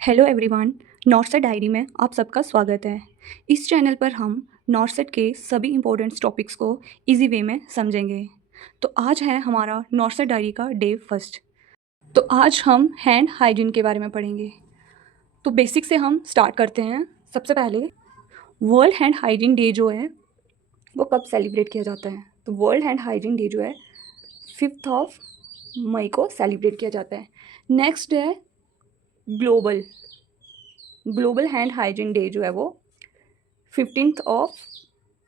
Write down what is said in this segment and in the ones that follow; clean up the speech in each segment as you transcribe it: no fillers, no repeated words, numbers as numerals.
Hello everyone. नॉर्सेट diary में आप सबका स्वागत है। इस चैनल पर हम नॉर्सेट के सभी इम्पोर्टेंट टॉपिक्स को इजी वे में समझेंगे। तो आज है हमारा नॉर्सेट डायरी का डे फर्स्ट। तो आज हम हैंड हाइजीन के बारे में पढ़ेंगे। तो बेसिक से हम स्टार्ट करते हैं। सबसे पहले वर्ल्ड हैंड हाइजीन डे जो है वो कब सेलिब्रेट किया जाता है? तो वर्ल्ड हैंड हाइजीन डे जो है 5 मई को सेलिब्रेट किया जाता है। नेक्स्ट है ग्लोबल हैंड हाइजीन डे जो है वो 15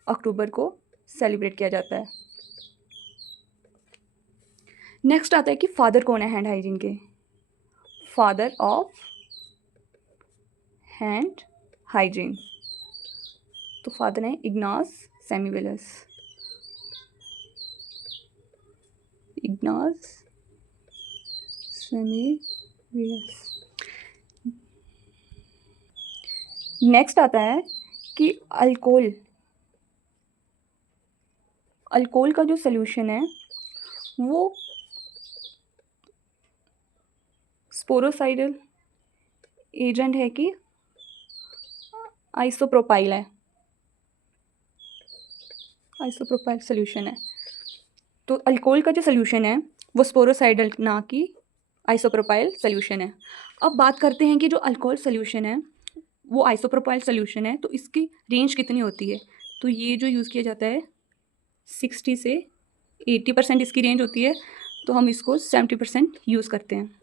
अक्टूबर को सेलिब्रेट किया जाता है। नेक्स्ट आता है कि फादर कौन है हैंड हाइजीन के? फादर ऑफ हैंड हाइजीन, तो फादर है इग्नास सेमिवेलस। इग्नास सेमिवेलस। नेक्स्ट आता है कि अल्कोहल का जो सोल्यूशन है वो स्पोरोसाइडल एजेंट है कि आइसोप्रोपाइल है? आइसोप्रोपाइल सोल्यूशन है। तो अल्कोहल का जो सोल्यूशन है वो स्पोरोसाइडल ना कि आइसोप्रोपाइल सोल्यूशन है। अब बात करते हैं कि जो अल्कोहल सोल्यूशन है वो आइसोप्रोपाइल सोल्यूशन है, तो इसकी रेंज कितनी होती है? तो ये जो यूज़ किया जाता है 60 से 80% इसकी रेंज होती है, तो हम इसको 70% यूज़ करते हैं।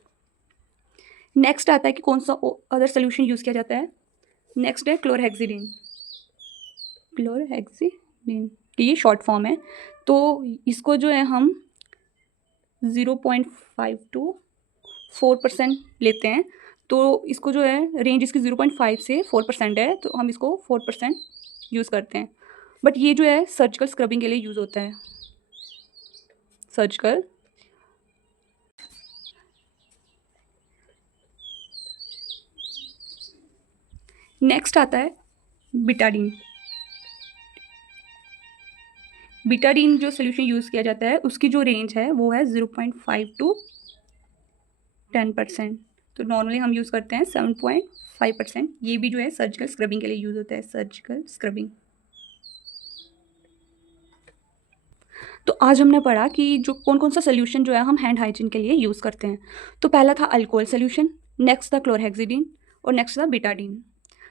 नेक्स्ट आता है कि कौन सा अदर सोल्यूशन यूज़ किया जाता है। नेक्स्ट है क्लोरहेक्सिडिन। क्लोरहेक्सिडिन की ये शॉर्ट फॉर्म है। तो इसको जो है हम 0.5 to 4% लेते हैं। तो इसको जो है रेंज इसकी 0.5 से 4% है, तो हम इसको 4% यूज़ करते हैं। बट ये जो है सर्जिकल स्क्रबिंग के लिए यूज़ होता है। सर्जिकल नेक्स्ट आता है बिटाडीन। बिटाडीन जो सोल्यूशन यूज़ किया जाता है उसकी जो रेंज है वो है 0.5 to 10%। तो नॉर्मली हम यूज़ करते हैं 7.5%। ये भी जो है सर्जिकल स्क्रबिंग के लिए यूज़ होता है। Surgical scrubbing. तो आज हमने पढ़ा कि जो कौन कौन सा सोल्यूशन जो है हम हैंड हाइजीन के लिए यूज़ करते हैं। तो पहला था अल्कोहल सोल्यूशन, नेक्स्ट था क्लोरहेक्सिडिन और नेक्स्ट था बिटाडीन।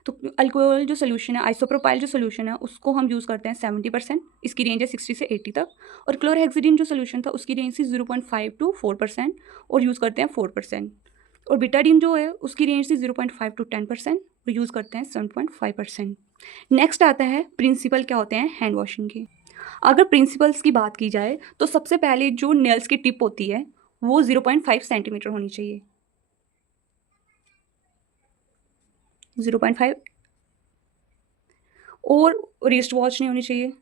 तो अल्कोहल जो सोल्यूशन है, आइसोप्रोपाइल जो सोल्यूशन है उसको हम यूज़ करते हैं 70%, इसकी रेंज है 60 से 80 तक। और क्लोरहेक्सिडिन जो सोल्यूशन था उसकी रेंज थी 0.5 to 4% और यूज़ करते हैं 4%। और बिटाडीन जो है उसकी रेंज थी 0.5 to 10% और यूज़ करते हैं 7.5%। नेक्स्ट आता है प्रिंसिपल क्या होते हैं हैंड वॉशिंग के। अगर प्रिंसिपल्स की बात की जाए तो सबसे पहले जो नेल्स की टिप होती है वो 0.5 सेंटीमीटर होनी चाहिए। 0.5। और रिस्ट वॉच नहीं होनी चाहिए।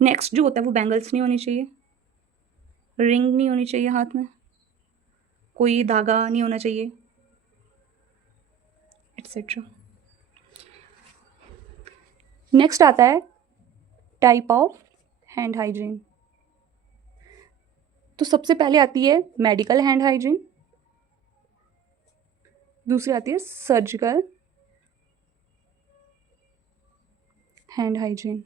नेक्स्ट जो होता है वो बैंगल्स नहीं होनी चाहिए। रिंग नहीं होनी चाहिए हाथ में। कोई धागा नहीं होना चाहिए, एट्सेट्रा। नेक्स्ट आता है टाइप ऑफ हैंड हाइजीन। तो सबसे पहले आती है मेडिकल हैंड हाइजीन, दूसरी आती है surgical hand hygiene.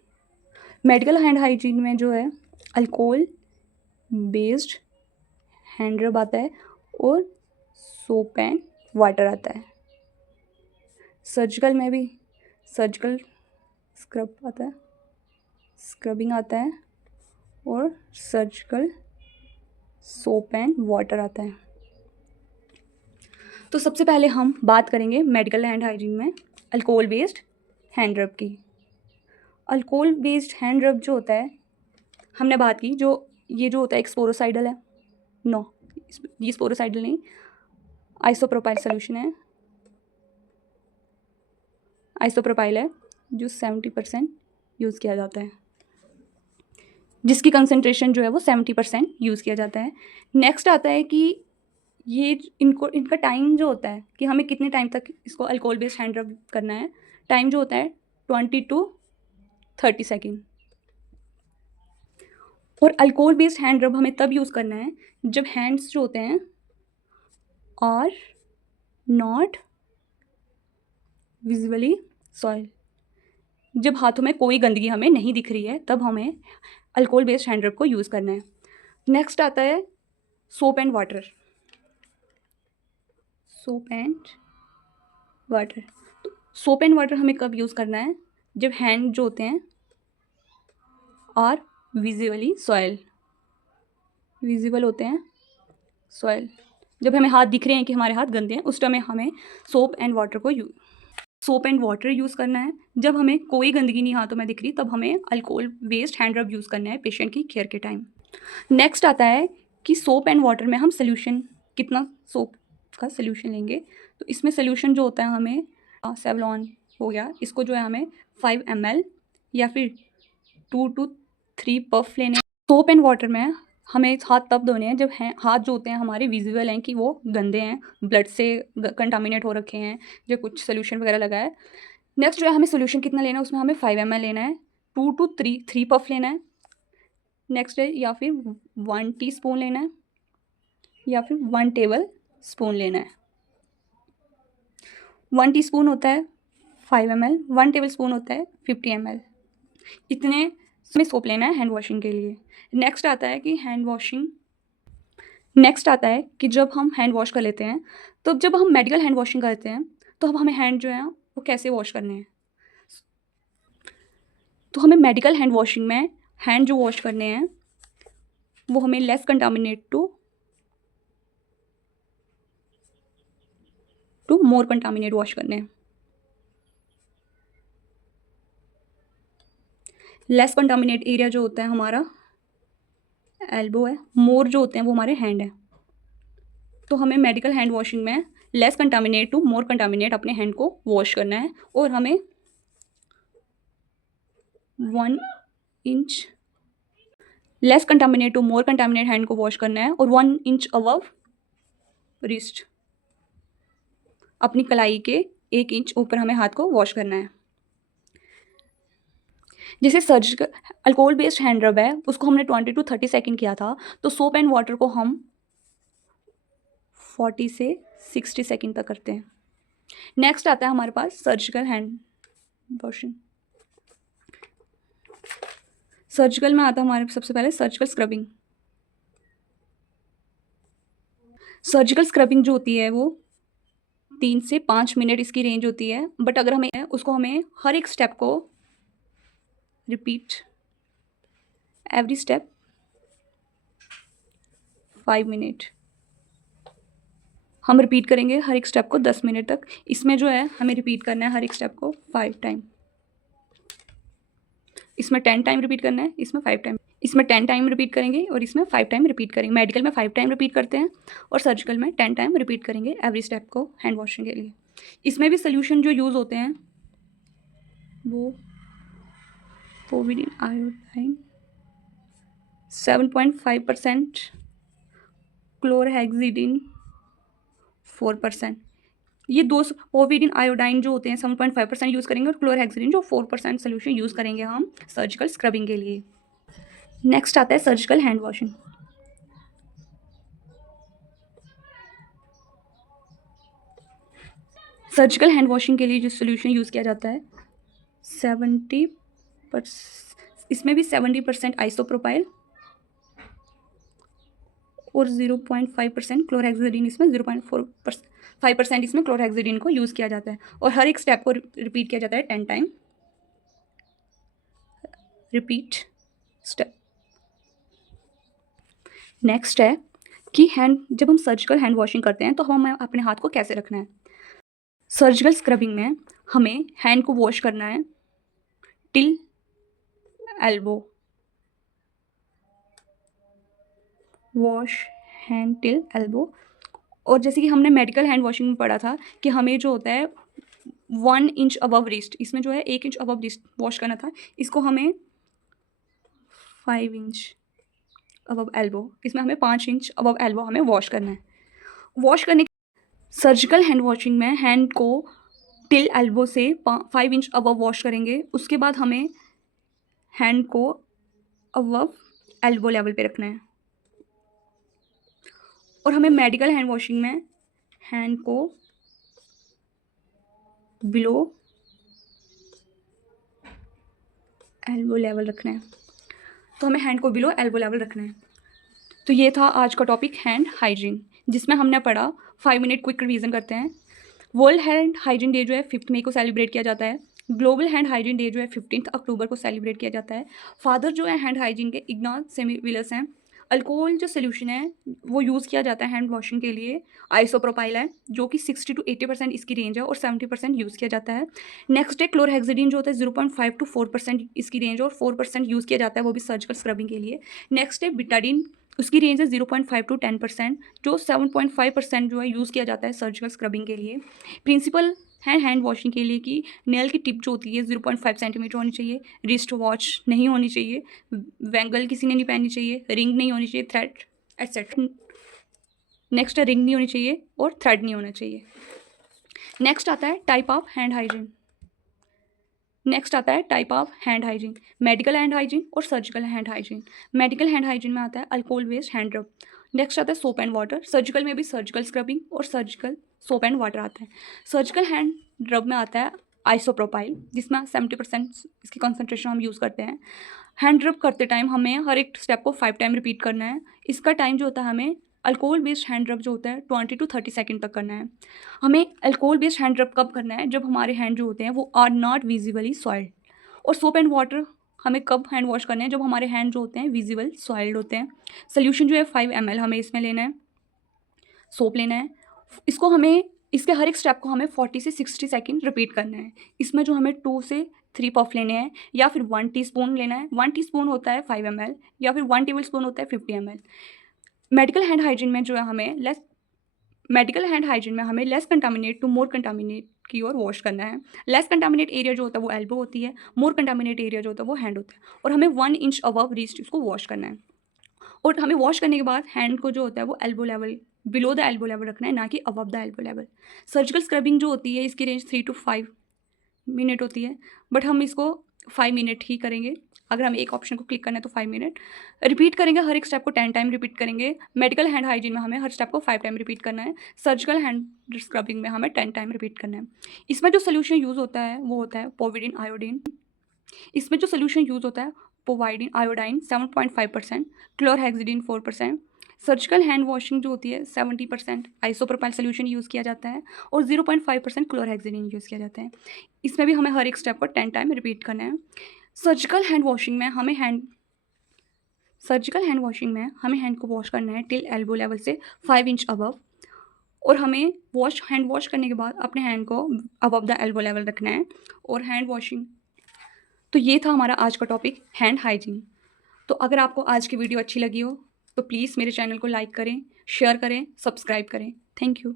Medical hand hygiene में जो है अल्कोहल बेस्ड हैंड रब आता है और सोप एंड वाटर आता है। सर्जिकल में भी सर्जिकल स्क्रब आता है, स्क्रबिंग आता है और सर्जिकल सोप एंड वाटर आता है। तो सबसे पहले हम बात करेंगे मेडिकल हैंड हाइजीन में अल्कोहल बेस्ड हैंड रब की। अल्कोहल बेस्ड हैंड रब जो होता है हमने बात की, जो ये जो होता है एक स्पोरोसाइडल है। नो, ये स्पोरोसाइडल नहीं, आइसोप्रोपाइल सोल्यूशन है। आइसोप्रोपाइल है जो 70% यूज़ किया जाता है, जिसकी कंसंट्रेशन जो है वो 70% यूज़ किया जाता है। नेक्स्ट आता है कि ये इनका टाइम जो होता है कि हमें कितने टाइम तक इसको अल्कोहल बेस्ड हैंड रब करना है। टाइम जो होता है 20 to 30 सेकेंड। और अल्कोहल बेस्ड हैंड रब हमें तब यूज़ करना है जब हैंड्स जो होते हैं आर नॉट विजिबली सॉइल। जब हाथों में कोई गंदगी हमें नहीं दिख रही है तब हमें अल्कोहल बेस्ड हैंड रब को यूज़ करना है। नेक्स्ट आता है soap and water. Soap and water, तो सोप एंड वाटर हमें कब यूज़ करना है? जब हैंड जो होते हैं और विजिबली सॉइल, विजिबल होते हैं सॉइल, जब हमें हाथ दिख रहे हैं कि हमारे हाथ गंदे हैं, उस टाइम हमें सोप एंड वाटर को सोप एंड वाटर यूज़ करना है। जब हमें कोई गंदगी नहीं हाथों में दिख रही तब हमें अल्कोहल बेस्ड हैंड रब यूज़ करना है पेशेंट की केयर के टाइम। नेक्स्ट आता है कि सोप एंड वाटर में हम सोल्यूशन, कितना सोप का सोल्यूशन लेंगे। तो इसमें सोल्यूशन जो होता है हमें सेवलॉन हो गया, इसको जो है हमें 5 ml या फिर 2 to 3 पफ लेने। सोप एंड वाटर में हमें हाथ तब धोने हैं जब हाथ जो होते हैं हमारे विजिबल हैं कि वो गंदे हैं, ब्लड से कंटामिनेट हो रखे हैं, जो कुछ सोल्यूशन वगैरह लगा है। नेक्स्ट जो है हमें सोल्यूशन कितना लेना है, उसमें हमें 5 ml लेना है, 2 to 3 पफ लेना है। नेक्स्ट है या फिर 1 टीस्पून लेना है या फिर 1 टेबल स्पून लेना है। 1 टीस्पून होता है 5 ml, 1 टेबल स्पून होता है 50 ml। इतने में सोप लेना है हैंड वॉशिंग के लिए। नेक्स्ट आता है कि जब हम हैंड वॉश कर लेते हैं, तो जब हम मेडिकल हैंड वॉशिंग करते हैं तो अब हमें हैंड जो है वो कैसे वॉश करने हैं। तो हमें मेडिकल हैंड वॉशिंग में हैंड जो वॉश करने हैं वो हमें less contaminate to more contaminate wash करने हैं। लेस कंटामिनेट एरिया जो होता है हमारा एल्बो है, मोर जो होते हैं वो हमारे हैंड है। तो हमें मेडिकल हैंड वॉशिंग में less contaminate to more contaminate अपने हैंड को वॉश करना है और हमें 1 inch less contaminate to more contaminate hand को वॉश करना है और 1 इंच अबव रिस्ट, अपनी कलाई के 1 इंच ऊपर हमें हाथ को वॉश करना है। जैसे सर्जिकल अल्कोहल बेस्ड हैंड रब है उसको हमने 20 to 30 सेकेंड किया था, तो सोप एंड वाटर को हम 40 से 60 सेकेंड तक करते हैं। नेक्स्ट आता है हमारे पास सर्जिकल हैंड वॉशिंग। सर्जिकल में आता है हमारे सबसे पहले सर्जिकल स्क्रबिंग। सर्जिकल स्क्रबिंग जो होती है वो 3 से 5 मिनट इसकी रेंज होती है, बट अगर हमें उसको हमें हर एक स्टेप को रिपीट, एवरी स्टेप 5 मिनट हम रिपीट करेंगे हर एक स्टेप को 10 मिनट तक। इसमें जो है हमें रिपीट करना है हर एक स्टेप को 5 टाइम। इसमें 10 टाइम रिपीट करना है, इसमें 5 टाइम। इसमें 10 टाइम रिपीट करेंगे और इसमें 5 टाइम रिपीट करेंगे। मेडिकल में 5 टाइम रिपीट करते हैं और सर्जिकल में 10 टाइम रिपीट करेंगे एवरी स्टेप को हैंड वॉशिंग के लिए। इसमें भी सोल्यूशन जो यूज़ होते हैं वो पोविडीन आयोडाइन 7.5%, क्लोरहेक्सिडिन 4%। ये दो पोविडीन आयोडाइन जो होते हैं 7.5% यूज़ करेंगे और क्लोरहेक्सिडिन जो 4% सोल्यूशन यूज़ करेंगे हम सर्जिकल स्क्रबिंग के लिए। नेक्स्ट आता है surgical hand washing. Surgical hand washing के लिए जो सोल्यूशन यूज़ किया जाता है इसमें भी 70% आइसोप्रोपाइल और 0.5% क्लोरहेक्सिडिन, इसमें 0.5% इसमें क्लोरहेक्सिडिन को यूज़ किया जाता है और हर एक स्टेप को रिपीट किया जाता है 10 टाइम। Repeat step. नेक्स्ट है कि जब हम सर्जिकल हैंड वॉशिंग करते हैं तो हमें अपने हाथ को कैसे रखना है। सर्जिकल स्क्रबिंग में हमें हैंड को वॉश करना है till elbow, wash hand till elbow. और जैसे कि हमने मेडिकल हैंड वॉशिंग में पढ़ा था कि हमें जो होता है 1 इंच अबव रिस्ट, इसमें जो है 1 इंच अबव रिस्ट वॉश करना था, इसको हमें 5 इंच अबव एल्बो, इसमें हमें 5 इंच अबव एल्बो हमें वॉश करना है। वॉश करने सर्जिकल हैंड वॉशिंग में हैंड को टिल एल्बो से 5 इंच अबव वॉश करेंगे, उसके बाद हमें हैंड को अबव एल्बो लेवल पे रखना है। और हमें मेडिकल हैंड वॉशिंग में हैंड को बिलो एल्बो लेवल रखना है। तो हमें हैंड को बिलो एल्बो लेवल रखना है। तो ये था आज का टॉपिक हैंड हाइजीन, जिसमें हमने पढ़ा 5 मिनट क्विक रिवीजन करते हैं। वर्ल्ड हैंड हाइजीन डे जो है 5 मई को सेलिब्रेट किया जाता है। ग्लोबल हैंड हाइजीन डे जो है 15 अक्टूबर को सेलिब्रेट किया जाता है। फादर जो है हैंड हाइजीन के इग्नास सेमिविलस हैं। अल्कोहल जो सोल्यूशन है वो यूज़ किया जाता है हैंड वॉशिंग के लिए, आइसोप्रोपाइल है, जो कि 60 to 80% इसकी रेंज है और 70% यूज़ किया जाता है। नेक्स्ट डे क्लोरहेक्सिडीन जो होता है 0.5 to 4% इसकी रेंज है और 4% यूज़ किया जाता है, वो भी सर्जिकल स्क्रबिंग के लिए। नेक्स्ट डे बिटाडीन, उसकी रेंज है 0.5 to 10%, जो 7.5% जो है यूज़ किया जाता है सर्जिकल स्क्रबिंग के लिए। प्रिंसिपल है हैंड वॉशिंग के लिए कि नेल की टिप जो होती है 0.5 सेंटीमीटर होनी चाहिए, रिस्ट वॉच नहीं होनी चाहिए, बैंगल किसी ने नहीं पहननी चाहिए, रिंग नहीं होनी चाहिए, थ्रेड एटसेट्रा। नेक्स्ट है रिंग नहीं होनी चाहिए और थ्रेड नहीं होना चाहिए। नेक्स्ट आता है type of hand hygiene. Next आता है type of hand hygiene, medical hand hygiene और surgical hand hygiene. Medical hand hygiene में आता है alcohol based hand rub. Next आता है सोप एंड वाटर। सर्जिकल में भी सर्जिकल स्क्रबिंग और सर्जिकल सोप एंड वाटर आता है। सर्जिकल हैंड रब में आता है आइसोप्रोपाइल, जिसमें 70% इसकी कॉन्सेंट्रेशन हम यूज़ करते हैं। हैंड रब करते टाइम हमें हर एक स्टेप को 5 टाइम रिपीट करना है। इसका टाइम जो होता है हमें अल्कोहल बेस्ड हैंड रब जो होता है 20 to 30 सेकेंड तक करना है। हमें अल्कोहल बेस्ड हैंड रब कब करना है, जब हमारे हैंड जो होते हैं वो आर नॉट विजिबली सॉइल्ड। और सोप एंड वाटर हमें कब हैंड वॉश करने हैं, जब हमारे हैंड जो होते हैं विजिबल सॉइल्ड होते हैं। सोल्यूशन जो है 5 ml हमें इसमें लेना है, सोप लेना है। इसको हमें इसके हर एक स्टेप को हमें 40 से 60 सेकेंड रिपीट करना है। इसमें जो हमें 2 से 3 पफ लेने हैं या फिर 1 टीस्पून लेना है। 1 टीस्पून होता है 5 ml या फिर 1 टेबल स्पून होता है 50 ml। मेडिकल हैंड हाइजीन में जो है हमें less contaminate to more contaminate की ओर वॉश करना है। लेस कंटामिनेट एरिया जो होता है वो एल्बो होती है, मोर कंटामिनेट एरिया जो होता है वो हैंड होता है। और हमें 1 इंच अबव रिस्ट उसको वॉश करना है। और हमें वॉश करने के बाद हैंड को जो होता है वो elbow level, below the elbow level रखना है, ना कि above the elbow level. Surgical scrubbing जो होती है इसकी रेंज 3 to 5 मिनट होती है, बट हम इसको 5 मिनट ही करेंगे। अगर हमें एक ऑप्शन को क्लिक करना है तो 5 मिनट रिपीट करेंगे। हर एक स्टेप को 10 टाइम रिपीट करेंगे। मेडिकल हैंड हाइजीन में हमें हर स्टेप को 5 टाइम रिपीट करना है। सर्जिकल हैंड स्क्रबिंग में हमें 10 टाइम रिपीट करना है। इसमें जो सोल्यूशन यूज़ होता है वो होता है पोविडीन आयोडीन। इसमें जो सोल्यूशन यूज़ होता है povidone iodine 7.5%, chlorhexidine 4%। Surgical hand washing जो होती है 70% आइसोप्रोपाइल सोल्यूशन यूज़ किया जाता है और 0.5% क्लोरहेक्सिडीन यूज़ किया जाता है। इसमें भी हमें हर एक स्टेप को 10 टाइम रिपीट करना है। सर्जिकल हैंड वॉशिंग में हमें हैंड को वॉश करना है टिल एल्बो लेवल से 5 इंच अबव। और हमें हैंड वॉश करने के बाद अपने हैंड को अबव द एल्बो लेवल रखना है और हैंड वॉशिंग। तो ये था हमारा आज का टॉपिक हैंड हाइजीन। तो अगर आपको आज की वीडियो अच्छी लगी हो तो प्लीज़ मेरे चैनल को लाइक करें, शेयर करें, सब्सक्राइब करें। Thank you.